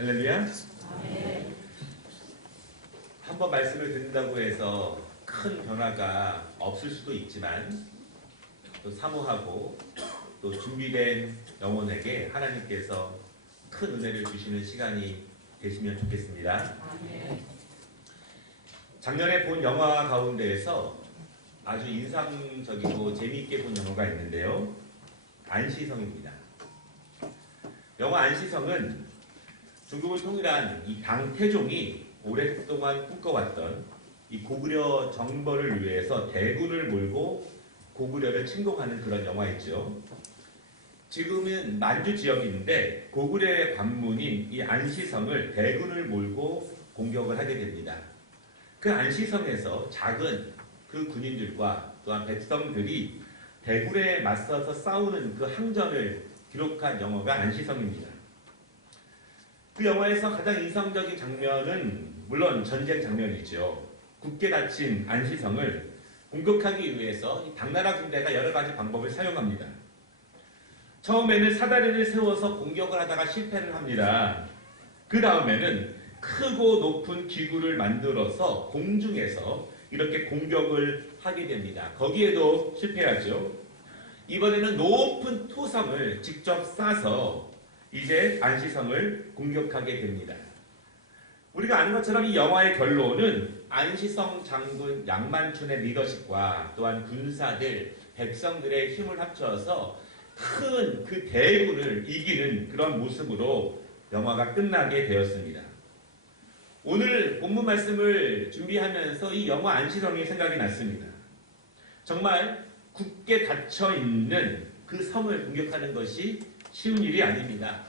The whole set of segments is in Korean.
할렐루야. 한번 말씀을 듣는다고 해서 큰 변화가 없을 수도 있지만 또 사모하고 또 준비된 영혼에게 하나님께서 큰 은혜를 주시는 시간이 되시면 좋겠습니다. 작년에 본 영화 가운데에서 아주 인상적이고 재미있게 본 영화가 있는데요. 안시성입니다. 영화 안시성은 중국을 통일한 이 당태종이 오랫동안 꿈꿔왔던 이 고구려 정벌을 위해서 대군을 몰고 고구려를 침공하는 그런 영화였죠. 지금은 만주 지역인데 고구려의 관문인 이 안시성을 대군을 몰고 공격을 하게 됩니다. 그 안시성에서 작은 그 군인들과 또한 백성들이 대군에 맞서서 싸우는 그 항전을 기록한 영화가 안시성입니다. 그 영화에서 가장 인상적인 장면은 물론 전쟁 장면이죠. 굳게 닫힌 안시성을 공격하기 위해서 이 당나라 군대가 여러 가지 방법을 사용합니다. 처음에는 사다리를 세워서 공격을 하다가 실패를 합니다. 그 다음에는 크고 높은 기구를 만들어서 공중에서 이렇게 공격을 하게 됩니다. 거기에도 실패하죠. 이번에는 높은 토성을 직접 싸서 이제 안시성을 공격하게 됩니다. 우리가 아는 것처럼 이 영화의 결론은 안시성 장군 양만춘의 리더십과 또한 군사들, 백성들의 힘을 합쳐서 큰 그 대군을 이기는 그런 모습으로 영화가 끝나게 되었습니다. 오늘 본문 말씀을 준비하면서 이 영화 안시성이 생각이 났습니다. 정말 굳게 닫혀있는 그 성을 공격하는 것이 쉬운 일이 아닙니다.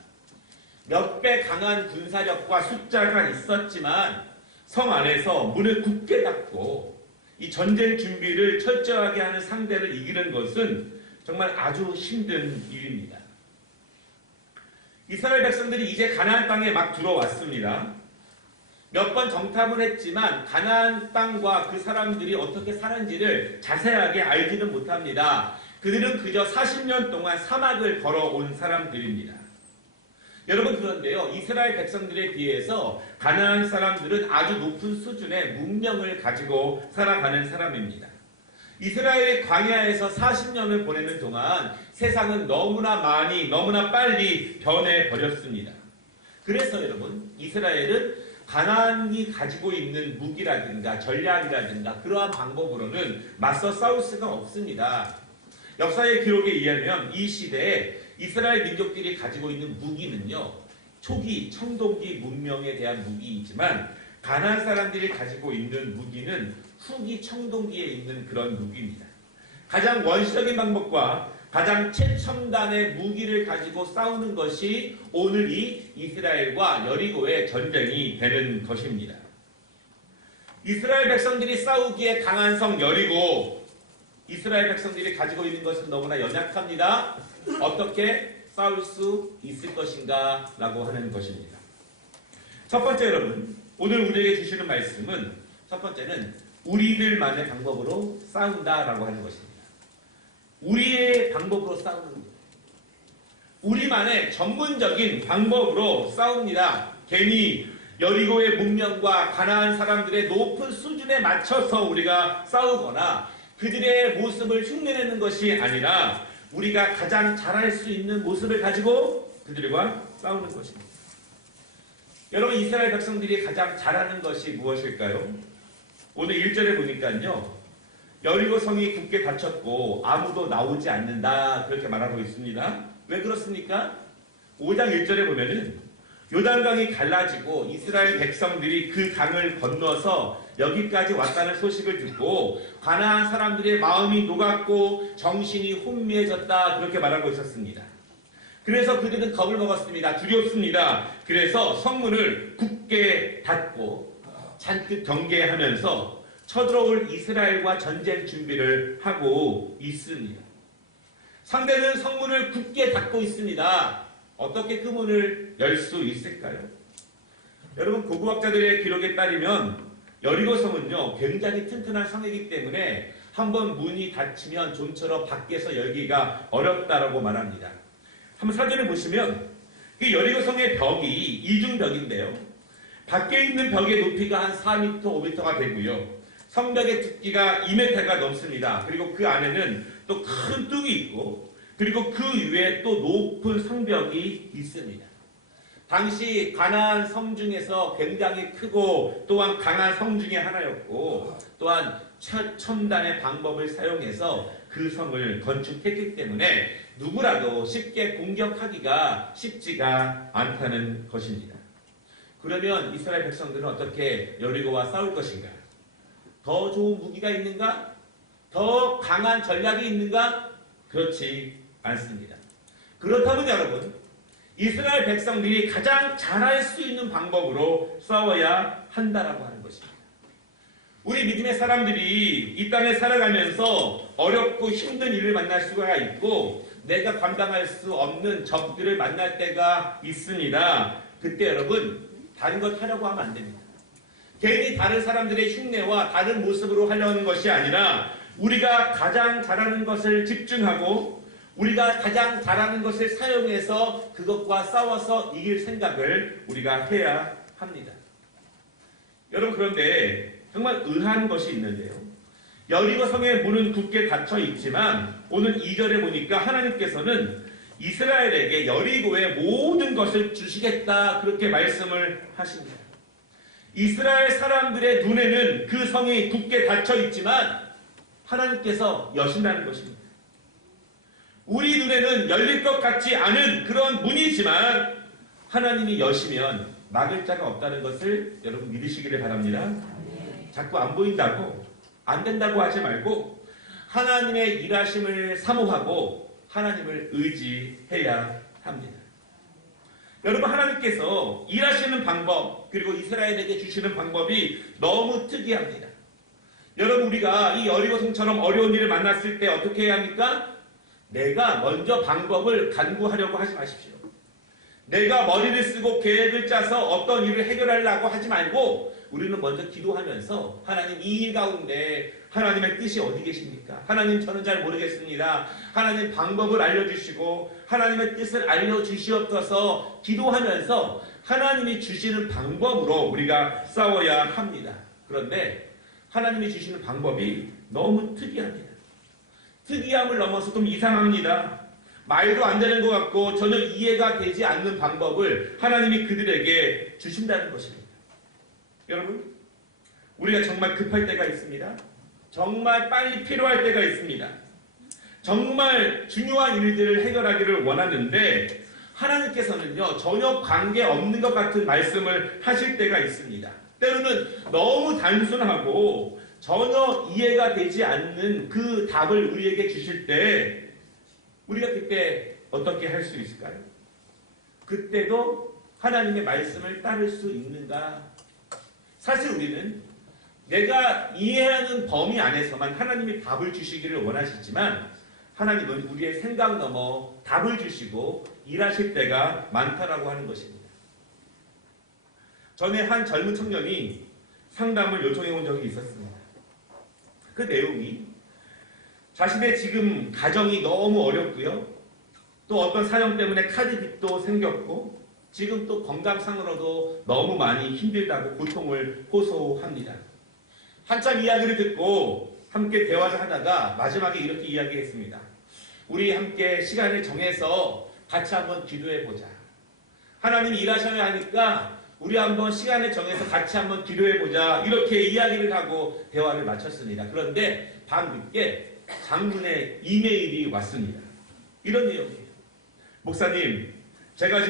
몇 배 강한 군사력과 숫자가 있었지만 성 안에서 문을 굳게 닫고 이 전쟁 준비를 철저하게 하는 상대를 이기는 것은 정말 아주 힘든 일입니다. 이스라엘 백성들이 이제 가나안 땅에 막 들어왔습니다. 몇 번 정탐을 했지만 가나안 땅과 그 사람들이 어떻게 사는지를 자세하게 알지는 못합니다. 그들은 그저 40년 동안 사막을 걸어온 사람들입니다. 여러분, 그런데요, 이스라엘 백성들에 비해서 가나안 사람들은 아주 높은 수준의 문명을 가지고 살아가는 사람입니다. 이스라엘 광야에서 40년을 보내는 동안 세상은 너무나 많이, 너무나 빨리 변해버렸습니다. 그래서 여러분, 이스라엘은 가나안이 가지고 있는 무기라든가 전략이라든가 그러한 방법으로는 맞서 싸울 수가 없습니다. 역사의 기록에 의하면 이 시대에 이스라엘 민족들이 가지고 있는 무기는요, 초기 청동기 문명에 대한 무기이지만 가나안 사람들이 가지고 있는 무기는 후기 청동기에 있는 그런 무기입니다. 가장 원시적인 방법과 가장 최첨단의 무기를 가지고 싸우는 것이 오늘 이 이스라엘과 여리고의 전쟁이 되는 것입니다. 이스라엘 백성들이 싸우기에 강한 성 여리고, 이스라엘 백성들이 가지고 있는 것은 너무나 연약합니다. 어떻게 싸울 수 있을 것인가 라고 하는 것입니다. 첫 번째, 여러분, 오늘 우리에게 주시는 말씀은 첫 번째는 우리들만의 방법으로 싸운다라고 하는 것입니다. 우리의 방법으로 싸우는 거예요. 우리만의 전문적인 방법으로 싸웁니다. 괜히 여리고의 문명과 가나안 사람들의 높은 수준에 맞춰서 우리가 싸우거나 그들의 모습을 흉내내는 것이 아니라 우리가 가장 잘할 수 있는 모습을 가지고 그들과 싸우는 것입니다. 여러분, 이스라엘 백성들이 가장 잘하는 것이 무엇일까요? 오늘 1절에 보니까요, 여리고 성이 굳게 닫혔고 아무도 나오지 않는다, 그렇게 말하고 있습니다. 왜 그렇습니까? 5장 1절에 보면은 요단강이 갈라지고 이스라엘 백성들이 그 강을 건너서 여기까지 왔다는 소식을 듣고 가나안 사람들의 마음이 녹았고 정신이 혼미해졌다, 그렇게 말하고 있었습니다. 그래서 그들은 겁을 먹었습니다. 두렵습니다. 그래서 성문을 굳게 닫고 잔뜩 경계하면서 쳐들어올 이스라엘과 전쟁 준비를 하고 있습니다. 상대는 성문을 굳게 닫고 있습니다. 어떻게 그 문을 열 수 있을까요? 여러분, 고고학자들의 기록에 따르면 여리고 성은요, 굉장히 튼튼한 성이기 때문에 한번 문이 닫히면 좀처럼 밖에서 열기가 어렵다라고 말합니다. 한번 사진을 보시면 그 여리고성의 벽이 이중벽인데요. 밖에 있는 벽의 높이가 한 4m, 5m가 되고요. 성벽의 두께가 2m가 넘습니다. 그리고 그 안에는 또 큰 뚝이 있고, 그리고 그 위에 또 높은 성벽이 있습니다. 당시 가나안 성 중에서 굉장히 크고 또한 강한 성 중에 하나였고, 또한 첨단의 방법을 사용해서 그 성을 건축했기 때문에 누구라도 쉽게 공격하기가 쉽지가 않다는 것입니다. 그러면 이스라엘 백성들은 어떻게 여리고와 싸울 것인가? 더 좋은 무기가 있는가? 더 강한 전략이 있는가? 그렇지 않습니다. 그렇다면 여러분, 이스라엘 백성들이 가장 잘할 수 있는 방법으로 싸워야 한다라고 하는 것입니다. 우리 믿음의 사람들이 이 땅에 살아가면서 어렵고 힘든 일을 만날 수가 있고, 내가 감당할 수 없는 적들을 만날 때가 있습니다. 그때 여러분, 다른 것 하려고 하면 안 됩니다. 괜히 다른 사람들의 흉내와 다른 모습으로 하려는 것이 아니라 우리가 가장 잘하는 것을 집중하고 우리가 가장 잘하는 것을 사용해서 그것과 싸워서 이길 생각을 우리가 해야 합니다. 여러분, 그런데 정말 의아한 것이 있는데요. 여리고 성의 문은 굳게 닫혀 있지만 오늘 2절에 보니까 하나님께서는 이스라엘에게 여리고의 모든 것을 주시겠다, 그렇게 말씀을 하십니다. 이스라엘 사람들의 눈에는 그 성이 굳게 닫혀 있지만 하나님께서 여신다는 것입니다. 우리 눈에는 열릴 것 같지 않은 그런 문이지만 하나님이 여시면 막을 자가 없다는 것을 여러분 믿으시기를 바랍니다. 자꾸 안 보인다고, 안 된다고 하지 말고 하나님의 일하심을 사모하고 하나님을 의지해야 합니다. 여러분, 하나님께서 일하시는 방법, 그리고 이스라엘에게 주시는 방법이 너무 특이합니다. 여러분, 우리가 이 여리고성처럼 어려운 일을 만났을 때 어떻게 해야 합니까? 내가 먼저 방법을 간구하려고 하지 마십시오. 내가 머리를 쓰고 계획을 짜서 어떤 일을 해결하려고 하지 말고 우리는 먼저 기도하면서 하나님, 이 일 가운데 하나님의 뜻이 어디 계십니까? 하나님, 저는 잘 모르겠습니다. 하나님, 방법을 알려주시고 하나님의 뜻을 알려주시옵소서 기도하면서 하나님이 주시는 방법으로 우리가 싸워야 합니다. 그런데 하나님이 주시는 방법이 너무 특이합니다. 특이함을 넘어서 좀 이상합니다. 말도 안 되는 것 같고 전혀 이해가 되지 않는 방법을 하나님이 그들에게 주신다는 것입니다. 여러분, 우리가 정말 급할 때가 있습니다. 정말 빨리 필요할 때가 있습니다. 정말 중요한 일들을 해결하기를 원하는데 하나님께서는요, 전혀 관계없는 것 같은 말씀을 하실 때가 있습니다. 때로는 너무 단순하고 전혀 이해가 되지 않는 그 답을 우리에게 주실 때 우리가 그때 어떻게 할 수 있을까요? 그때도 하나님의 말씀을 따를 수 있는가? 사실 우리는 내가 이해하는 범위 안에서만 하나님이 답을 주시기를 원하시지만 하나님은 우리의 생각 넘어 답을 주시고 일하실 때가 많다라고 하는 것입니다. 전에 한 젊은 청년이 상담을 요청해 온 적이 있었습니다. 그 내용이 자신의 지금 가정이 너무 어렵고요. 또 어떤 사정 때문에 카드빚도 생겼고 지금 또 건강상으로도 너무 많이 힘들다고 고통을 호소합니다. 한참 이야기를 듣고 함께 대화를 하다가 마지막에 이렇게 이야기했습니다. 우리 함께 시간을 정해서 같이 한번 기도해 보자. 하나님이 일하셔야 하니까 우리 한번 시간을 정해서 같이 한번 기도해 보자. 이렇게 이야기를 하고 대화를 마쳤습니다. 그런데 밤늦게 장문의 이메일이 왔습니다. 이런 내용이에요. 목사님, 제가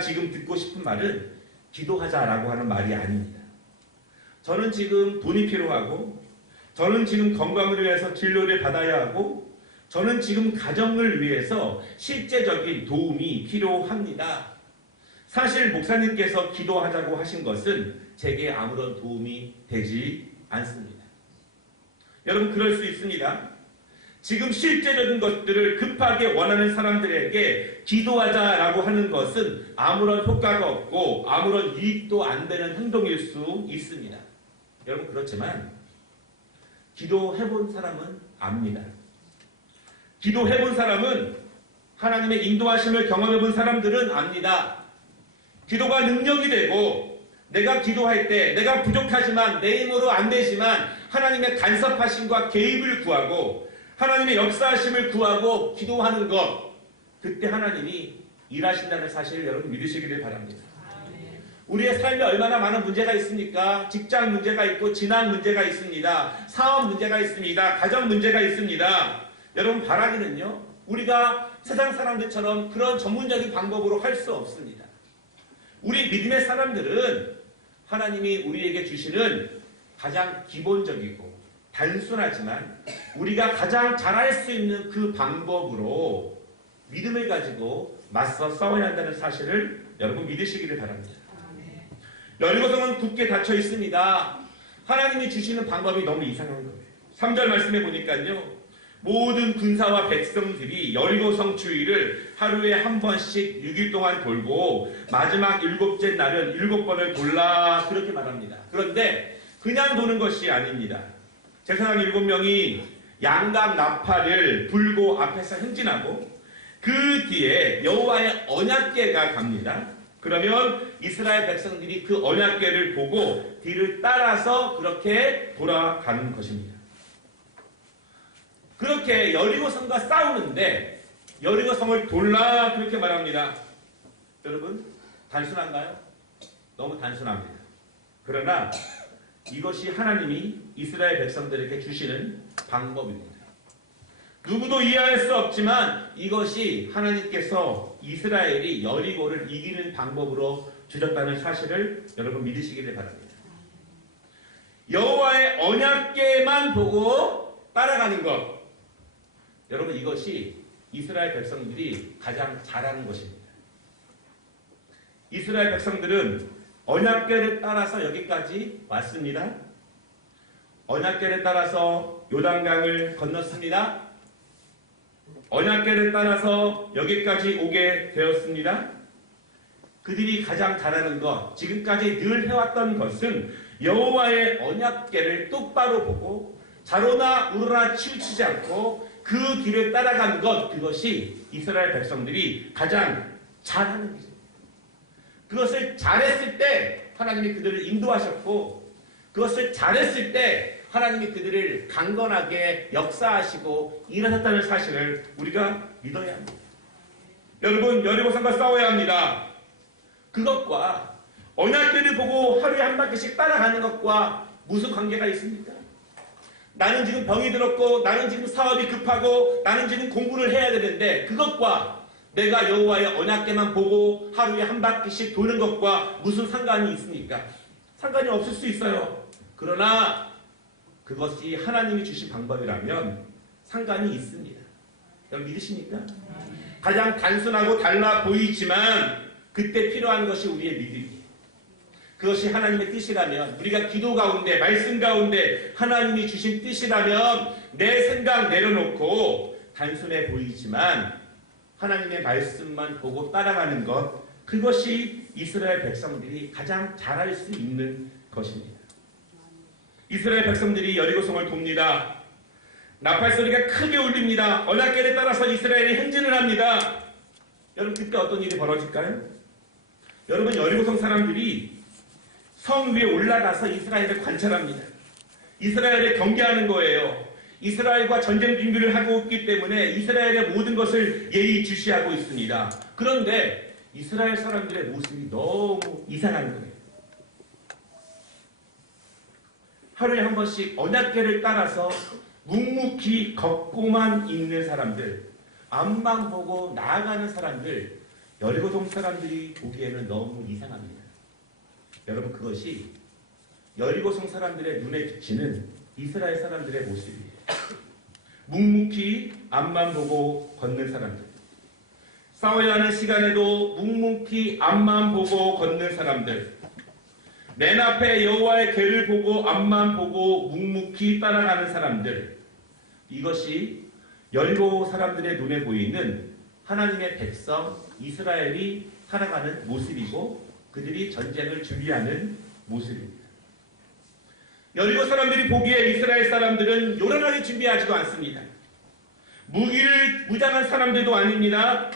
지금 듣고 싶은 말은 기도하자라고 하는 말이 아닙니다. 저는 지금 돈이 필요하고, 저는 지금 건강을 위해서 진료를 받아야 하고, 저는 지금 가정을 위해서 실제적인 도움이 필요합니다. 사실 목사님께서 기도하자고 하신 것은 제게 아무런 도움이 되지 않습니다. 여러분, 그럴 수 있습니다. 지금 실제적인 것들을 급하게 원하는 사람들에게 기도하자라고 하는 것은 아무런 효과가 없고 아무런 이익도 안 되는 행동일 수 있습니다. 여러분, 그렇지만 기도해본 사람은 압니다. 기도해본 사람은 하나님의 인도하심을 경험해 본 사람들은 압니다. 기도가 능력이 되고 내가 기도할 때 내가 부족하지만 내 힘으로 안 되지만 하나님의 간섭하심과 개입을 구하고 하나님의 역사하심을 구하고 기도하는 것, 그때 하나님이 일하신다는 사실을 여러분 믿으시기를 바랍니다. 우리의 삶에 얼마나 많은 문제가 있습니까? 직장 문제가 있고 진학 문제가 있습니다. 사업 문제가 있습니다. 가정 문제가 있습니다. 여러분 바라기는요, 우리가 세상 사람들처럼 그런 전문적인 방법으로 할 수 없습니다. 우리 믿음의 사람들은 하나님이 우리에게 주시는 가장 기본적이고 단순하지만 우리가 가장 잘할 수 있는 그 방법으로 믿음을 가지고 맞서 싸워야 한다는 사실을 여러분 믿으시기를 바랍니다. 여리고성은 굳게 닫혀 있습니다. 하나님이 주시는 방법이 너무 이상한 거예요. 3절 말씀해 보니까요, 모든 군사와 백성들이 여리고성 주위를 하루에 한 번씩 6일 동안 돌고 마지막 7째 날은 7번을 돌라, 그렇게 말합니다. 그런데 그냥 도는 것이 아닙니다. 제사장 7명이 양각 나팔을 불고 앞에서 행진하고 그 뒤에 여호와의 언약궤가 갑니다. 그러면 이스라엘 백성들이 그 언약궤를 보고 뒤를 따라서 그렇게 돌아가는 것입니다. 그렇게 여리고성과 싸우는데 여리고성을 돌라, 그렇게 말합니다. 여러분 단순한가요? 너무 단순합니다. 그러나 이것이 하나님이 이스라엘 백성들에게 주시는 방법입니다. 누구도 이해할 수 없지만 이것이 하나님께서 이스라엘이 여리고를 이기는 방법으로 주셨다는 사실을 여러분 믿으시기를 바랍니다. 여호와의 언약궤만 보고 따라가는 것, 여러분 이것이 이스라엘 백성들이 가장 잘하는 것입니다. 이스라엘 백성들은 언약궤를 따라서 여기까지 왔습니다. 언약궤를 따라서 요단강을 건넜습니다. 언약궤를 따라서 여기까지 오게 되었습니다. 그들이 가장 잘하는 것, 지금까지 늘 해왔던 것은 여호와의 언약궤를 똑바로 보고 좌로나 우로나 치우치지 않고 그 길을 따라가는 것, 그것이 이스라엘 백성들이 가장 잘하는 것입니다. 그것을 잘했을 때 하나님이 그들을 인도하셨고, 그것을 잘했을 때 하나님이 그들을 강건하게 역사하시고 일하셨다는 사실을 우리가 믿어야 합니다. 여러분 여리고성과 싸워야 합니다. 그것과 언약궤를 보고 하루에 한 바퀴씩 따라가는 것과 무슨 관계가 있습니까? 나는 지금 병이 들었고 나는 지금 사업이 급하고 나는 지금 공부를 해야 되는데 그것과 내가 여호와의 언약궤만 보고 하루에 한 바퀴씩 도는 것과 무슨 상관이 있습니까? 상관이 없을 수 있어요. 그러나 그것이 하나님이 주신 방법이라면 상관이 있습니다. 여러분 믿으십니까? 가장 단순하고 달라 보이지만 그때 필요한 것이 우리의 믿음이에요. 그것이 하나님의 뜻이라면, 우리가 기도 가운데 말씀 가운데 하나님이 주신 뜻이라면 내 생각 내려놓고 단순해 보이지만 하나님의 말씀만 보고 따라가는 것, 그것이 이스라엘 백성들이 가장 잘할 수 있는 것입니다. 이스라엘 백성들이 여리고성을 돕니다. 나팔 소리가 크게 울립니다. 언약궤를 따라서 이스라엘이 행진을 합니다. 여러분 그때 어떤 일이 벌어질까요? 여러분 여리고성 사람들이 성 위에 올라가서 이스라엘을 관찰합니다. 이스라엘을 경계하는 거예요. 이스라엘과 전쟁 준비를 하고 있기 때문에 이스라엘의 모든 것을 예의주시하고 있습니다. 그런데 이스라엘 사람들의 모습이 너무 이상한 거예요. 하루에 한 번씩 언약궤를 따라서 묵묵히 걷고만 있는 사람들, 앞만 보고 나아가는 사람들, 여리고성 사람들이 보기에는 너무 이상합니다. 여러분 그것이 여리고성 사람들의 눈에 비치는 이스라엘 사람들의 모습이에요. 묵묵히 앞만 보고 걷는 사람들, 싸워야 하는 시간에도 묵묵히 앞만 보고 걷는 사람들, 맨 앞에 여호와의 궤를 보고 앞만 보고 묵묵히 따라가는 사람들, 이것이 여리고 사람들의 눈에 보이는 하나님의 백성 이스라엘이 살아가는 모습이고 그들이 전쟁을 준비하는 모습입니다. 여리고 사람들이 보기에 이스라엘 사람들은 요란하게 준비하지도 않습니다. 무기를 무장한 사람들도 아닙니다.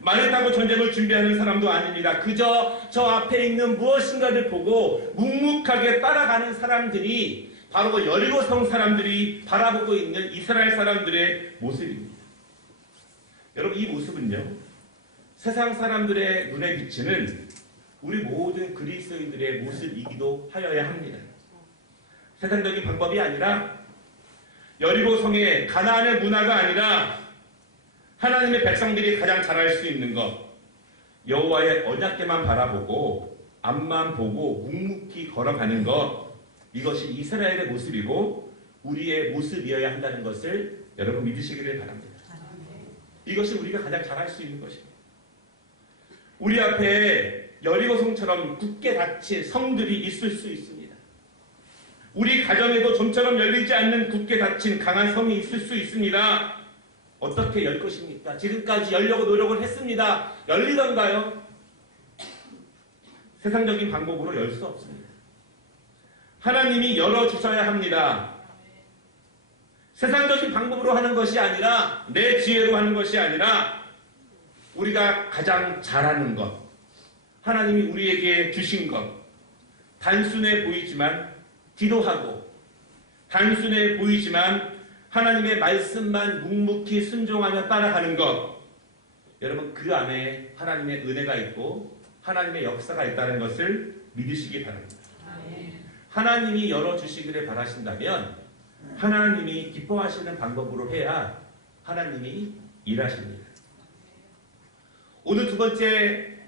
말을 타고 전쟁을 준비하는 사람도 아닙니다. 그저 저 앞에 있는 무엇인가를 보고 묵묵하게 따라가는 사람들이 바로 여리고성 사람들이 바라보고 있는 이스라엘 사람들의 모습입니다. 여러분, 이 모습은요, 세상 사람들의 눈에 비치는 우리 모든 그리스도인들의 모습이기도 하여야 합니다. 세상적인 방법이 아니라 여리고성의 가나안의 문화가 아니라 하나님의 백성들이 가장 잘할 수 있는 것, 여호와의 언약궤만 바라보고 앞만 보고 묵묵히 걸어가는 것, 이것이 이스라엘의 모습이고 우리의 모습이어야 한다는 것을 여러분 믿으시기를 바랍니다. 이것이 우리가 가장 잘할 수 있는 것입니다. 우리 앞에 여리고성처럼 굳게 닫힌 성들이 있을 수 있습니다. 우리 가정에도 좀처럼 열리지 않는 굳게 닫힌 강한 성이 있을 수 있습니다. 어떻게 열 것입니까? 지금까지 열려고 노력을 했습니다. 열리던가요? 세상적인 방법으로 열 수 없습니다. 하나님이 열어주셔야 합니다. 세상적인 방법으로 하는 것이 아니라, 내 지혜로 하는 것이 아니라 우리가 가장 잘하는 것, 하나님이 우리에게 주신 것, 단순해 보이지만 기도하고, 단순해 보이지만 하나님의 말씀만 묵묵히 순종하며 따라가는 것, 여러분 그 안에 하나님의 은혜가 있고 하나님의 역사가 있다는 것을 믿으시기 바랍니다. 하나님이 열어주시기를 바라신다면 하나님이 기뻐하시는 방법으로 해야 하나님이 일하십니다. 오늘 두 번째,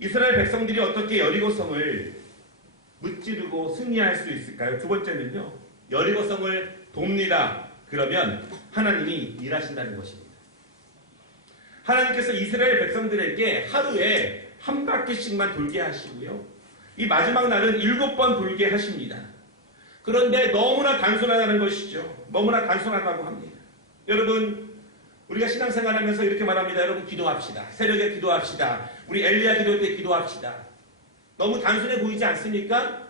이스라엘 백성들이 어떻게 여리고성을 무찌르고 승리할 수 있을까요? 두 번째는요, 여리고성을 돕니다. 그러면 하나님이 일하신다는 것입니다. 하나님께서 이스라엘 백성들에게 하루에 한 바퀴씩만 돌게 하시고요, 이 마지막 날은 7번 돌게 하십니다. 그런데 너무나 단순하다는 것이죠. 너무나 단순하다고 합니다. 여러분, 우리가 신앙생활하면서 이렇게 말합니다. 여러분 기도합시다. 새벽에 기도합시다. 우리 엘리야 기도 때 기도합시다. 너무 단순해 보이지 않습니까?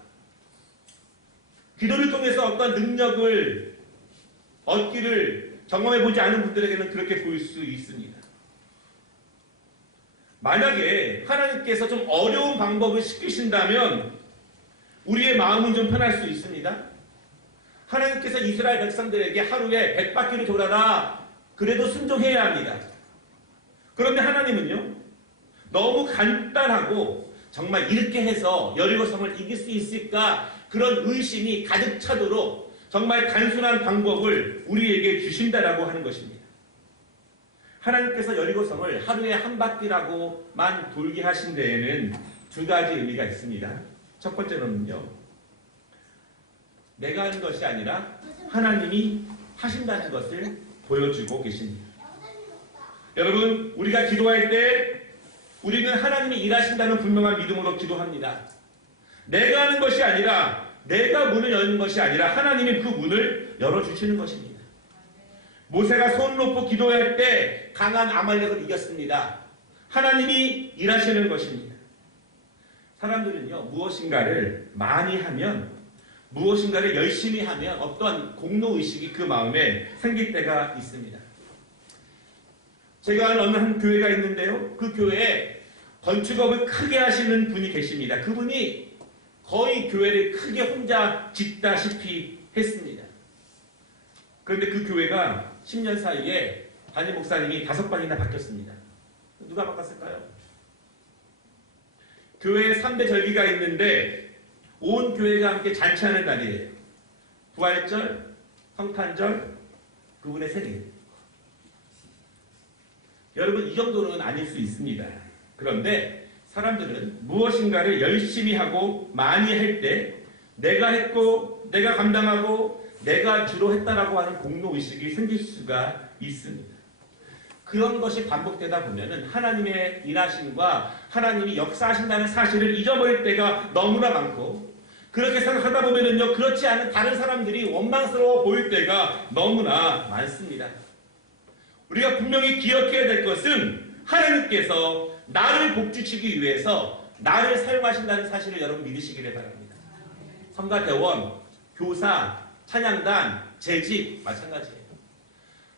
기도를 통해서 어떤 능력을 얻기를 경험해 보지 않은 분들에게는 그렇게 보일 수 있습니다. 만약에 하나님께서 좀 어려운 방법을 시키신다면 우리의 마음은 좀 편할 수 있습니다. 하나님께서 이스라엘 백성들에게 하루에 100바퀴를 돌아라, 그래도 순종해야 합니다. 그런데 하나님은요, 너무 간단하고 정말 이렇게 해서 여리고성을 이길 수 있을까, 그런 의심이 가득 차도록 정말 단순한 방법을 우리에게 주신다라고 하는 것입니다. 하나님께서 여리고성을 하루에 한 바퀴라고만 돌게 하신 데에는 두 가지 의미가 있습니다. 첫 번째는요, 내가 하는 것이 아니라 하나님이 하신다는 것을 보여주고 계십니다. 여러분, 우리가 기도할 때 우리는 하나님이 일하신다는 분명한 믿음으로 기도합니다. 내가 하는 것이 아니라, 내가 문을 여는 것이 아니라 하나님이 그 문을 열어주시는 것입니다. 모세가 손 놓고 기도할 때 강한 아말렉을 이겼습니다. 하나님이 일하시는 것입니다. 사람들은요, 무엇인가를 많이 하면, 무엇인가를 열심히 하면 어떤 공로의식이 그 마음에 생길 때가 있습니다. 제가 아는 어느 한 교회가 있는데요, 그 교회에 건축업을 크게 하시는 분이 계십니다. 그분이 거의 교회를 크게 혼자 짓다시피 했습니다. 그런데 그 교회가 10년 사이에 담임 목사님이 5번이나 바뀌었습니다. 누가 바꿨을까요? 교회에 3대 절기가 있는데 온 교회가 함께 잔치하는 날이에요. 부활절, 성탄절, 그분의 생일. 여러분, 이 정도는 아닐 수 있습니다. 그런데 사람들은 무엇인가를 열심히 하고 많이 할 때 내가 했고, 내가 감당하고, 내가 주로 했다라고 하는 공로의식이 생길 수가 있습니다. 그런 것이 반복되다 보면은 하나님의 일하심과 하나님이 역사하신다는 사실을 잊어버릴 때가 너무나 많고, 그렇게 생각하다 보면은요, 그렇지 않은 다른 사람들이 원망스러워 보일 때가 너무나 많습니다. 우리가 분명히 기억해야 될 것은 하나님께서 나를 복주시기 위해서 나를 사용하신다는 사실을 여러분 믿으시기를 바랍니다. 성가대원, 교사, 찬양단, 재직 마찬가지예요.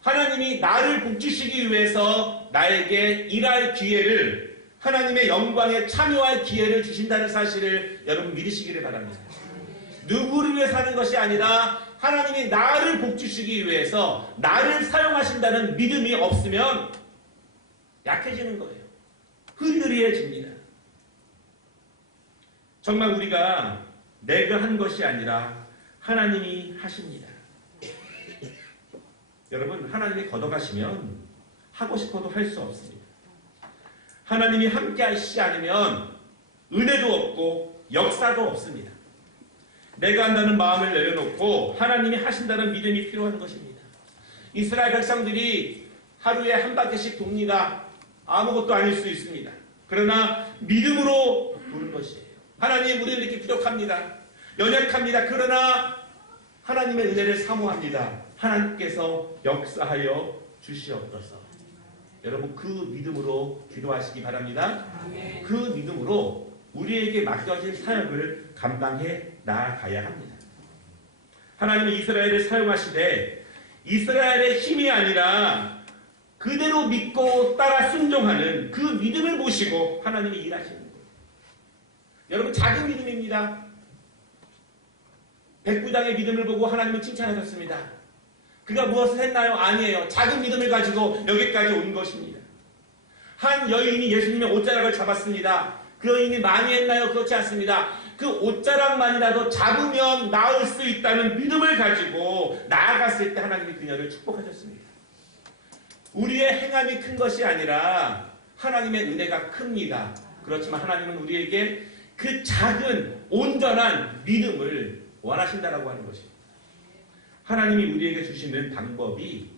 하나님이 나를 복주시기 위해서 나에게 일할 기회를, 하나님의 영광에 참여할 기회를 주신다는 사실을 여러분 믿으시기를 바랍니다. 누구를 위해 사는 것이 아니라 하나님이 나를 복주시기 위해서 나를 사용하신다는 믿음이 없으면 약해지는 거예요. 흐리흐리해집니다. 정말 우리가 내가 한 것이 아니라 하나님이 하십니다. 여러분, 하나님이 걷어가시면 하고 싶어도 할 수 없습니다. 하나님이 함께 하시지 않으면 은혜도 없고 역사도 없습니다. 내가 한다는 마음을 내려놓고 하나님이 하신다는 믿음이 필요한 것입니다. 이스라엘 백성들이 하루에 한 바퀴씩 돕니다. 아무것도 아닐 수 있습니다. 그러나 믿음으로 도는 것이에요. 하나님, 우리는 이렇게 부족합니다. 연약합니다. 그러나 하나님의 은혜를 사모합니다. 하나님께서 역사하여 주시옵소서. 여러분, 그 믿음으로 기도하시기 바랍니다. 그 믿음으로 우리에게 맡겨진 사역을 감당해 나아가야 합니다. 하나님은 이스라엘을 사용하시되 이스라엘의 힘이 아니라 그대로 믿고 따라 순종하는 그 믿음을 보시고 하나님이 일하시는 거예요. 여러분, 작은 믿음입니다. 백부장의 믿음을 보고 하나님은 칭찬하셨습니다. 그가 무엇을 했나요? 아니에요. 작은 믿음을 가지고 여기까지 온 것입니다. 한 여인이 예수님의 옷자락을 잡았습니다. 그 여인이 많이 했나요? 그렇지 않습니다. 그 옷자락만이라도 잡으면 나을 수 있다는 믿음을 가지고 나아갔을 때 하나님이 그녀를 축복하셨습니다. 우리의 행함이 큰 것이 아니라 하나님의 은혜가 큽니다. 그렇지만 하나님은 우리에게 그 작은 온전한 믿음을 원하신다라고 하는 것입니다. 하나님이 우리에게 주시는 방법이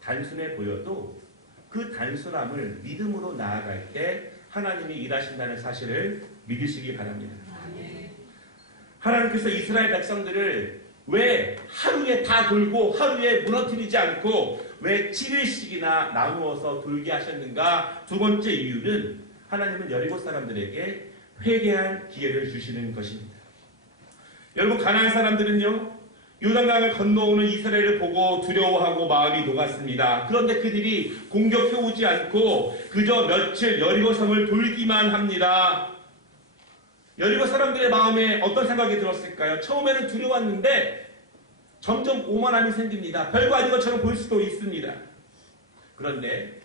단순해 보여도 그 단순함을 믿음으로 나아갈 때 하나님이 일하신다는 사실을 믿으시기 바랍니다. 하나님께서 이스라엘 백성들을 왜 하루에 다 돌고 하루에 무너뜨리지 않고 왜 7일씩이나 나누어서 돌게 하셨는가? 두 번째 이유는 하나님은 여리고 사람들에게 회개할 기회를 주시는 것입니다. 여러분, 가나안 사람들은요, 요단강을 건너오는 이스라엘을 보고 두려워하고 마음이 녹았습니다. 그런데 그들이 공격해오지 않고 그저 며칠 여리고 성을 돌기만 합니다. 여리고 사람들의 마음에 어떤 생각이 들었을까요? 처음에는 두려웠는데 점점 오만함이 생깁니다. 별거 아닌 것처럼 보일 수도 있습니다. 그런데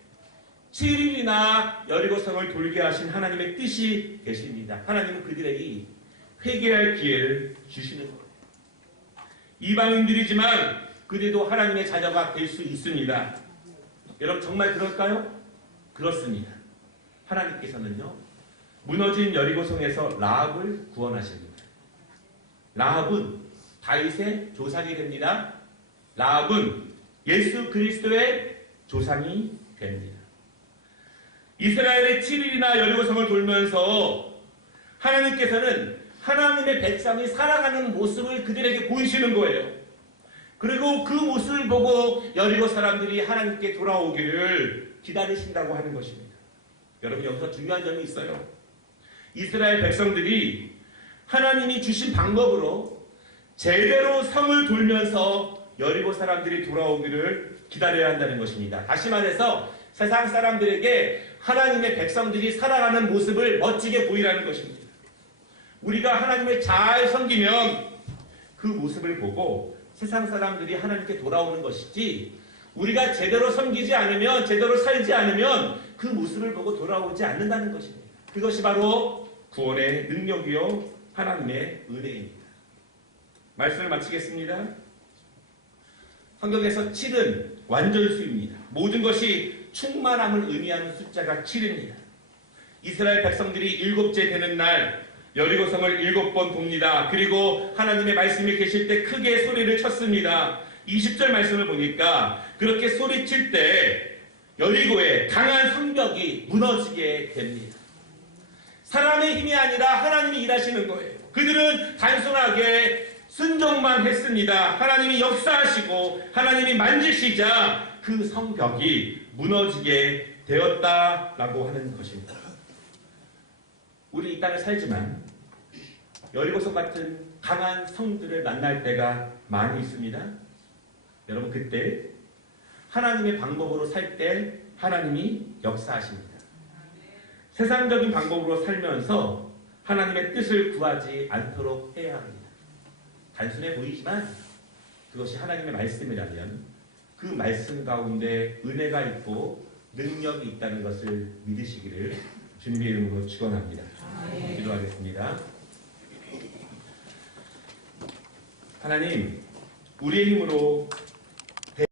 7일이나 여리고 성을 돌게 하신 하나님의 뜻이 계십니다. 하나님은 그들에게 회개할 기회를 주시는 거예요. 이방인들이지만 그들도 하나님의 자녀가 될 수 있습니다. 여러분, 정말 그럴까요? 그렇습니다. 하나님께서는요, 무너진 여리고성에서 라합을 구원하십니다. 라합은 다윗의 조상이 됩니다. 라합은 예수 그리스도의 조상이 됩니다. 이스라엘의 7일이나 여리고성을 돌면서 하나님께서는 하나님의 백성이 살아가는 모습을 그들에게 보이시는 거예요. 그리고 그 모습을 보고 여리고 사람들이 하나님께 돌아오기를 기다리신다고 하는 것입니다. 여러분, 여기서 중요한 점이 있어요. 이스라엘 백성들이 하나님이 주신 방법으로 제대로 성을 돌면서 여리고 사람들이 돌아오기를 기다려야 한다는 것입니다. 다시 말해서 세상 사람들에게 하나님의 백성들이 살아가는 모습을 멋지게 보이라는 것입니다. 우리가 하나님을 잘 섬기면 그 모습을 보고 세상 사람들이 하나님께 돌아오는 것이지, 우리가 제대로 섬기지 않으면, 제대로 살지 않으면 그 모습을 보고 돌아오지 않는다는 것입니다. 그것이 바로 구원의 능력이요 하나님의 은혜입니다. 말씀을 마치겠습니다. 성경에서 7은 완전수입니다. 모든 것이 충만함을 의미하는 숫자가 7입니다. 이스라엘 백성들이 7째 되는 날 여리고성을 7번 돕니다. 그리고 하나님의 말씀이 계실 때 크게 소리를 쳤습니다. 20절 말씀을 보니까 그렇게 소리칠 때 여리고의 강한 성벽이 무너지게 됩니다. 사람의 힘이 아니라 하나님이 일하시는 거예요. 그들은 단순하게 순종만 했습니다. 하나님이 역사하시고 하나님이 만지시자 그 성벽이 무너지게 되었다라고 하는 것입니다. 우리 이 땅을 살지만 여리고성 같은 강한 성들을 만날 때가 많이 있습니다. 여러분, 그때 하나님의 방법으로 살 때 하나님이 역사하십니다. 세상적인 방법으로 살면서 하나님의 뜻을 구하지 않도록 해야 합니다. 단순해 보이지만 그것이 하나님의 말씀이라면 그 말씀 가운데 은혜가 있고 능력이 있다는 것을 믿으시기를 주님의 이름으로 축원합니다. 기도하겠습니다. 하나님, 우리의 힘으로